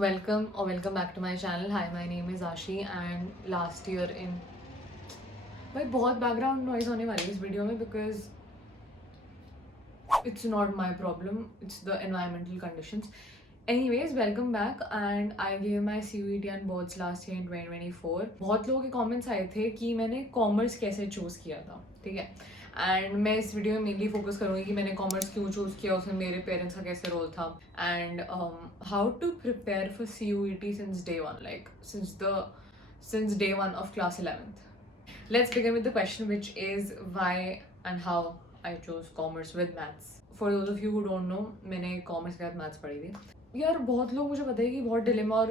Welcome back to my channel. Hi, my name is Ashi and last year in भाई बहुत background noise होने वाली है इस वीडियो में because it's not my problem, it's the environmental conditions. Anyways, welcome back and I gave my CUET and boards last year in 2024. बहुत लोगों के comments आए थे कि मैंने कॉमर्स कैसे चूज़ किया था, ठीक है. एंड मैं इस वीडियो में मेनली फोकस करूँगी कि मैंने कॉमर्स क्यों चूज़ किया, उसमें मेरे पेरेंट्स का कैसे रोल था and how to prepare for CUET since day one, like since day one of class 11th. Let's begin with the question, which is why and how I chose commerce with maths. For those of you who don't know, मैंने commerce के साथ maths पढ़ी थी. यार बहुत लोग मुझे पता है कि बहुत डिलेमा और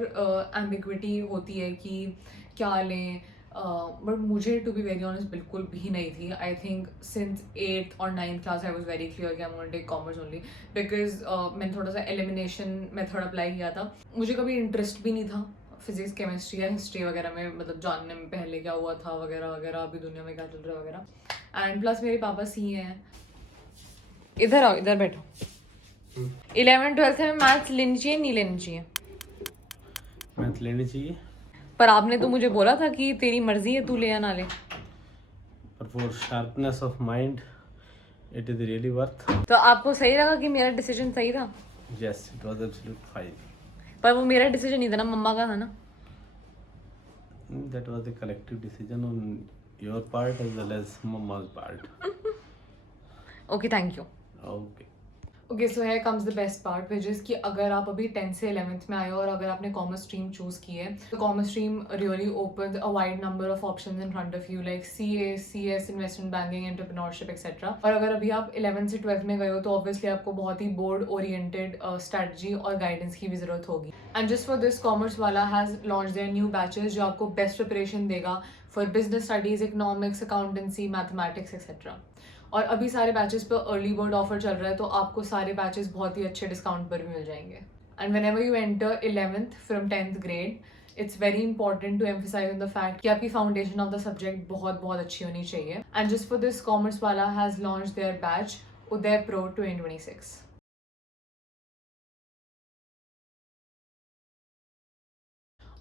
एम्बिग्विटी होती है कि क्या लें, बट मुझे टू बी वेरी ऑनेस्ट बिल्कुल भी नहीं थी. आई थिंक सिंस 8th और 9th class I was very clear कि I am going to take commerce only because मैंने थोड़ा सा एलिमिनेशन मेथड अप्लाई किया था. मुझे कभी इंटरेस्ट भी नहीं था फिजिक्स केमिस्ट्री या हिस्ट्री वगैरह में, मतलब जानने में पहले क्या हुआ था वगैरह वगैरह, अभी दुनिया में क्या चल रहा है वगैरह. एंड प्लस मेरे पापा CA हैं. इधर आओ, इधर बैठो. 11th-12th में मैथ्स लेनी चाहिए नहीं लेनी चाहिए? मैथ लेनी चाहिए, पर आपने तो मुझे बोला था कि तेरी मर्जी है, तू ले या ना ले. पर for sharpness of mind it is really worth. तो आपको सही लगा कि मेरा डिसीजन सही था? Yes, it was absolute fine. पर वो मेरा डिसीजन नहीं था ना, मम्मा का था ना. That was a collective decision on your part as well as मम्मा's part. Okay, thank you. Okay. Okay, so here comes the best part, which is कि अगर आप अभी 10th से 11th में आए हो और अगर आपने कॉमर्स स्ट्रीम चूज़ की है, तो commerce stream really open a wide number of options in front of you, like CA, CS, investment banking, entrepreneurship etcetera. और अगर अभी आप 11th से 12th में गए हो तो ऑब्वियसली आपको बहुत ही बोर्ड ओरिएंटेड स्ट्रैटेजी और गाइडेंस की भी ज़रूरत होगी. And just for this, commerce वाला has launch their new batches जो आपको बेस्ट प्रिपरेशन देगा for business studies, economics, accountancy, mathematics etcetera. और अभी सारे बैचेस पर अर्ली बर्ड ऑफर चल रहा है, तो आपको सारे बैचेस बहुत ही अच्छे डिस्काउंट पर भी मिल जाएंगे. And whenever you enter 11th from 10th grade, it's very important to emphasise on the fact कि आपकी फाउंडेशन ऑफ द सब्जेक्ट बहुत बहुत अच्छी होनी चाहिए. And just for this, commerce वाला has launch their batch Uday pro 2026.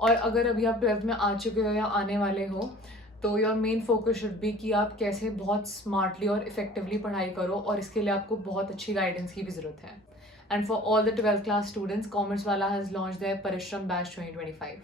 और अगर अभी आप 12th में आ चुके हो या आने वाले हो, तो your main focus should be कि आप कैसे बहुत स्मार्टली और इफेक्टिवली पढ़ाई करो, और इसके लिए आपको बहुत अच्छी गाइडेंस की भी ज़रूरत है. And for all the 12th class students, commerce वाला हैज़ लॉन्च देयर परिश्रम बैच 2025.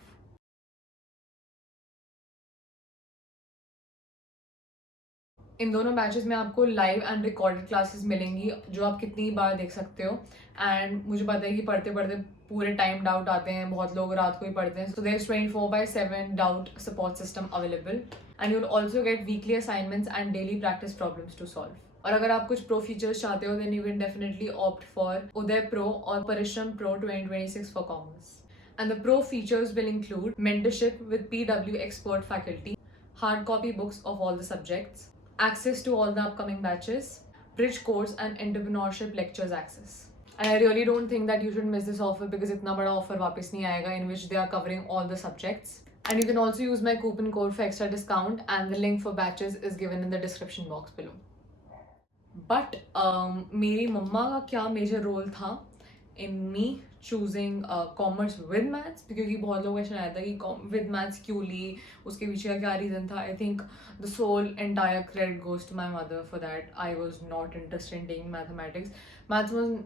इन दोनों बैचेस में आपको लाइव एंड रिकॉर्डेड क्लासेस मिलेंगी जो आप कितनी बार देख सकते हो. एंड मुझे पता है कि पढ़ते पढ़ते पूरे टाइम डाउट आते हैं, बहुत लोग रात को ही पढ़ते हैं. So there is 24/7 doubt support system available. And you will also get weekly assignments and daily practice problems to solve. और अगर आप कुछ प्रो फीचर्स चाहते हो, then you can definitely opt for Uday pro और Parishram pro 2026 for commerce. And the pro features will include mentorship with PW expert faculty, hard copy books of all the subjects, access to all the upcoming batches, bridge course and entrepreneurship lectures access. And I really don't think that you should miss this offer because itna bada offer वापस नहीं आएगा, in which they are covering all the subjects. And you can also use my coupon code for extra discount, and the link for batches is given in the description box below. But मेरी मम्मा का क्या major role था इन मी choosing commerce with maths, क्योंकि बहुत लोग ऐसा आया था कि विद मैथ्स क्यों ली, उसके पीछे का क्या रीज़न था. I think the sole entire credit goes to my mother for that. I was not interested in taking mathematics. Maths was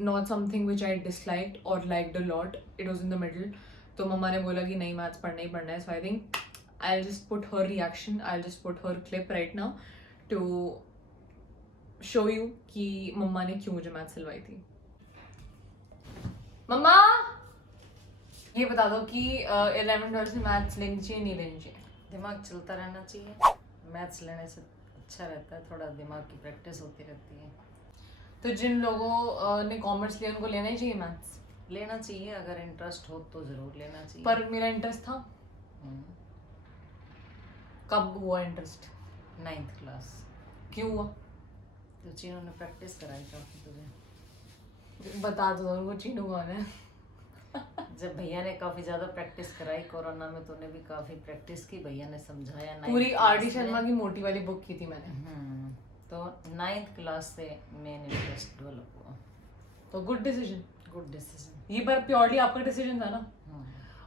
not something which I disliked और liked a lot. It was in the middle. तो मम्मा ने बोला कि नहीं, maths पढ़ना ही पढ़ना है. So I think I will just put her reaction, I will just put her clip right now to show you कि मम्मा ने क्यों मुझे मैथ सिलवाई थी. मम्मा, ये बता दो कि 11th-12th में मैथ्स लेनी चाहिए नहीं लेनी चाहिए? दिमाग चलता रहना चाहिए. मैथ्स लेने से अच्छा रहता है, थोड़ा दिमाग की प्रैक्टिस होती रहती है. तो जिन लोगों ने कॉमर्स लिया उनको लेना ही चाहिए मैथ्स? लेना चाहिए, अगर इंटरेस्ट हो तो ज़रूर लेना चाहिए. पर मेरा इंटरेस्ट था. कब हुआ इंटरेस्ट? 9th class. क्यों हुआ? तो चीनों ने प्रैक्टिस कराई काफ़ी तुझे. बता दो वो चीनू कौन है. जब भैया ने काफ़ी ज़्यादा प्रैक्टिस कराई कोरोना में, तूने भी काफ़ी प्रैक्टिस की. भैया ने समझाया. पूरी RD शर्मा की मोटी वाली बुक की थी मैंने. तो 9th क्लास से मेन इंटरेस्ट डेवलप हुआ. तो गुड डिसीजन. Good decision. ये पर प्योरली आपका डिसीजन था ना?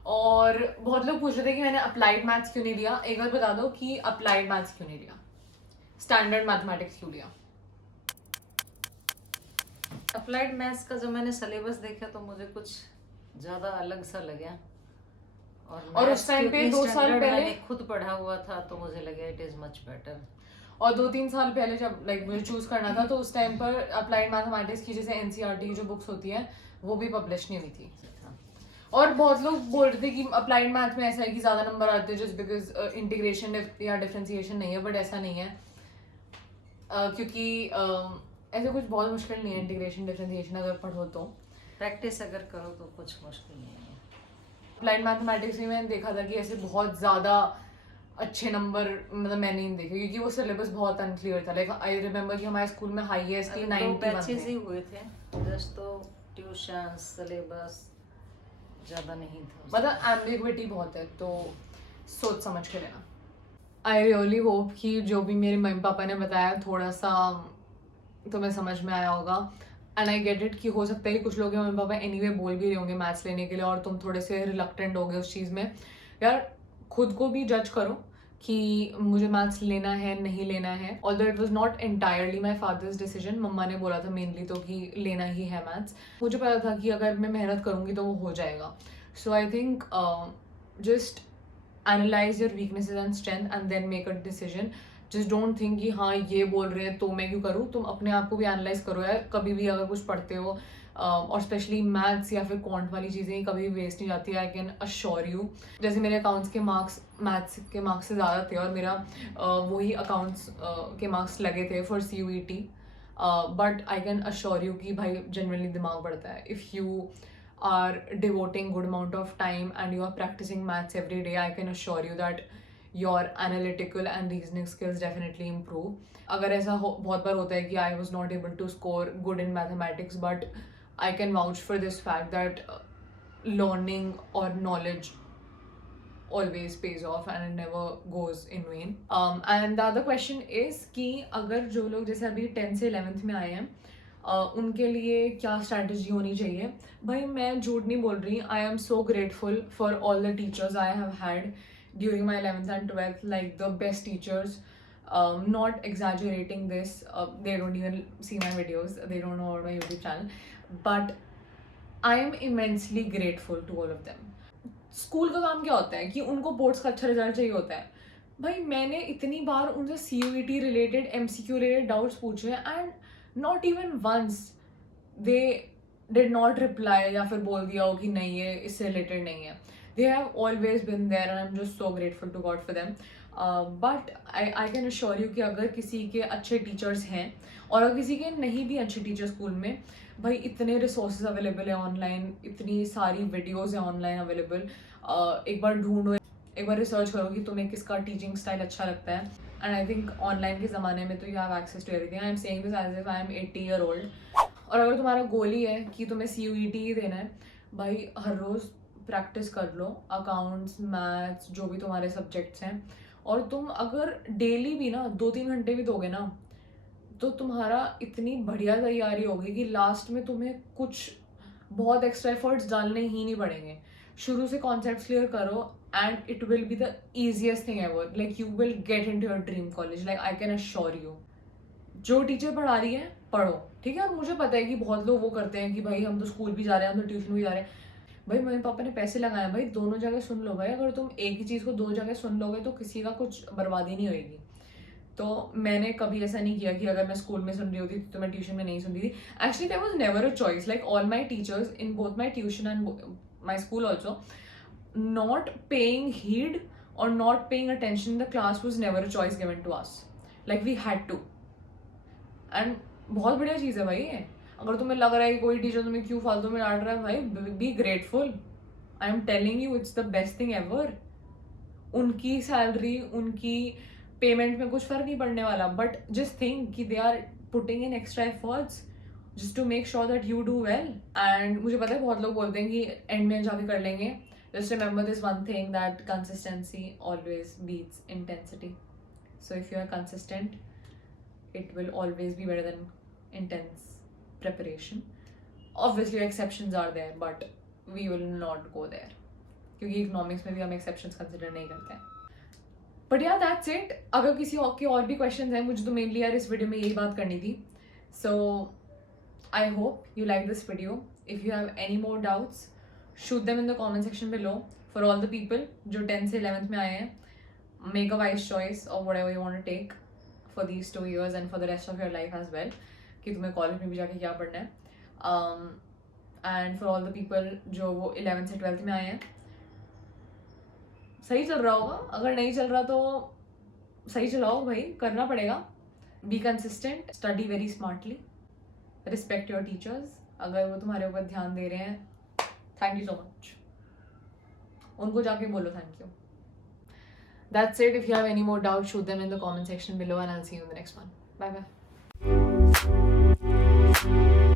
और बहुत लोग पूछ रहे थे कि मैंने अप्लाइड मैथ्स क्यों नहीं लिया. एक बार बता दो कि अप्लाइड मैथ्स क्यों नहीं लिया, स्टैंडर्ड मैथमेटिक्स क्यों लिया. अप्लाइड मैथ्स का जो मैंने सिलेबस देखा तो मुझे कुछ ज़्यादा अलग सा लगा. और उस टाइम पे 2 साल पहले मैंने खुद पढ़ा हुआ था तो मुझे लगा इट इज़ मच बेटर. और 2-3 साल पहले जब मुझे चूज करना था तो उस टाइम पर अप्लाइड मैथमेटिक्स की जैसे एनसीईआरटी की जो बुक्स होती है वो भी पब्लिश नहीं हुई थी. और बहुत लोग बोल रहे थे कि अप्लाइड मैथ में ऐसा है कि ज़्यादा नंबर आते हैं जस्ट बिकॉज इंटीग्रेशन या डिफरेंशिएशन नहीं है, बट ऐसा नहीं है. क्योंकि ऐसे कुछ बहुत मुश्किल नहीं है इंटीग्रेशन डिफरेंशिएशन अगर पढ़ो तो. प्रैक्टिस अगर करो तो कुछ मुश्किल नहीं है. अप्लाइड मैथमेटिक्स में मैंने देखा था कि ऐसे बहुत ज़्यादा अच्छे नंबर मतलब मैंने नहीं देखे क्योंकि वो सिलेबस बहुत अनक्लियर था. लाइक आई रिमेम्बर कि हमारे स्कूल में हाईएस्ट ही 91 बैचेस ही थे. हुए थे जस्ट, तो ट्यूशन सिलेबस ज़्यादा नहीं था. मतलब एम्बिग्विटी बहुत है तो सोच समझ के लेना. आई रियली होप कि जो भी मेरे मम्मी पापा ने बताया थोड़ा सा तुम्हें समझ में आया होगा. एंड आई गेट इट कि हो सकता है कि कुछ लोग के मम्मी पापा एनीवे बोल भी रहे होंगे मैथ्स लेने के लिए और तुम थोड़े से रिलक्टेंट हो गए उस चीज़ में. यार खुद को भी जज करो कि मुझे मैथ्स लेना है नहीं लेना है. Although it was not entirely my father's decision, मम्मा ने बोला था मेनली तो कि लेना ही है मैथ्स. मुझे पता था कि अगर मैं मेहनत करूँगी तो वो हो जाएगा. So I think just analyse your weaknesses and strength and then make a decision. Just don't think कि हाँ ये बोल रहे हैं तो मैं क्यों करूँ. तुम अपने आप को भी एनालाइज करो यार. कभी भी अगर कुछ पढ़ते हो और स्पेशली मैथ्स या फिर क्वांट वाली चीज़ें कभी वेस्ट नहीं जाती. आई कैन अश्योर यू. जैसे मेरे अकाउंट्स के मार्क्स मैथ्स के मार्क्स से ज़्यादा थे और मेरा वही अकाउंट्स के मार्क्स लगे थे for CUET. But I can assure you कि भाई जनरली दिमाग बढ़ता है. If you are devoting good amount of time and you are practicing maths every day, I can assure you that your analytical and reasoning skills definitely improve. अगर ऐसा बहुत बार होता है कि I was not able to score good in mathematics, but I can vouch for this fact that learning or knowledge always pays off and it never goes in vain. And the other question is कि अगर जो लोग जैसे अभी 10th से 11th में आए हैं उनके लिए क्या स्ट्रैटेजी होनी चाहिए. भाई मैं झूठ नहीं बोल रही. I am so grateful for all the teachers I have had during my 11th and 12th, like the best teachers. Not exaggerating this, they don't even see my videos, they don't know about my YouTube channel, but I am immensely grateful to all of them. School का काम क्या होता है कि उनको boards का अच्छा result चाहिए होता है. भाई मैंने इतनी बार उनसे CUET related MCQ related doubts पूछे and not even once they did not reply या फिर बोल दिया हो कि नहीं ये इससे रिलेटेड नहीं है. They have always been there and I am just so grateful to God for them. But I can assure you कि अगर किसी के अच्छे टीचर्स हैं और अगर किसी के नहीं भी अच्छे टीचर स्कूल में, भाई इतने रिसोर्सेज अवेलेबल है ऑनलाइन, इतनी सारी वीडियोज़ हैं ऑनलाइन अवेलेबल. एक बार ढूंढो, एक बार रिसर्च करो कि तुम्हें किसका टीचिंग स्टाइल अच्छा लगता है. एंड आई थिंक ऑनलाइन के ज़माने में तो you have access to everything. I am saying this as if I am 80 year old. और अगर तुम्हारा गोल ही है कि तुम्हें CUET ही देना है, भाई हर रोज़ प्रैक्टिस कर लो अकाउंट्स मैथ्स जो भी तुम्हारे सब्जेक्ट्स हैं. और तुम अगर डेली भी ना 2-3 घंटे भी दोगे ना तो तुम्हारा इतनी बढ़िया तैयारी होगी कि लास्ट में तुम्हें कुछ बहुत एक्स्ट्रा एफर्ट्स डालने ही नहीं पड़ेंगे. शुरू से कॉन्सेप्ट्स क्लियर करो and it will be the easiest thing ever. Like you will get into your dream college. Like I can assure you. जो टीचर पढ़ा रही है पढ़ो, ठीक है. और मुझे पता है कि बहुत लोग वो करते हैं कि भाई हम तो स्कूल भी जा रहे हैं, हम तो ट्यूशन भी जा रहे हैं. भाई मम्मी पापा ने पैसे लगाए हैं, भाई दोनों जगह सुन लो. भाई अगर तुम एक ही चीज़ को 2 जगह सुन लोगे तो किसी का कुछ बर्बादी नहीं होगी. तो मैंने कभी ऐसा नहीं किया कि अगर मैं स्कूल में सुन रही होती तो मैं ट्यूशन में नहीं सुनती थी. Actually there was never a choice. Like all my teachers in both my tuition and my school also, not paying heed or not paying attention in the class was never a choice given to us. Like we had to. And बहुत बढ़िया चीज़ है भाई ये. अगर तुम्हें लग रहा है कि कोई टीचर तुम्हें क्यों फालतू में डांट रहा है, भाई be grateful. I am telling you it's the best thing ever. उनकी सैलरी उनकी पेमेंट में कुछ फर्क नहीं पड़ने वाला, बट जस्ट थिंक कि they are putting in extra efforts just to make sure that you do well. And मुझे पता है बहुत लोग बोलते हैं कि एंड में जाके कर लेंगे. Just remember this one thing, that consistency always beats intensity. So if you are consistent, it will always be better than intense preparation. Obviously exceptions are there, but we will not go there. क्योंकि economics में भी हम exceptions consider नहीं करते हैं. But या that's it. अगर किसी और के और भी क्वेश्चन हैं, मुझे तो मेनली यार इस वीडियो में यही बात करनी थी. So I hope you like this video. If you have any more doubts, shoot them in the comment section below. For all the people जो 10th से 11th में आए हैं, make a wise choice of whatever you want to take for these 2 years and for the rest of your life as well, कि तुम्हें college में भी जाके क्या पढ़ना है. And for all the people जो वो 11th से 12th में आए हैं, सही चल रहा होगा. अगर नहीं चल रहा तो सही चलाओ भाई, करना पड़ेगा. Be consistent, study very smartly, respect your teachers. अगर वो तुम्हारे ऊपर ध्यान दे रहे हैं, थैंक यू सो मच. उनको जाके बोलो thank you. That's it. If you have any more doubts, shoot them in the comment section below and I'll see you in the next one. Bye bye.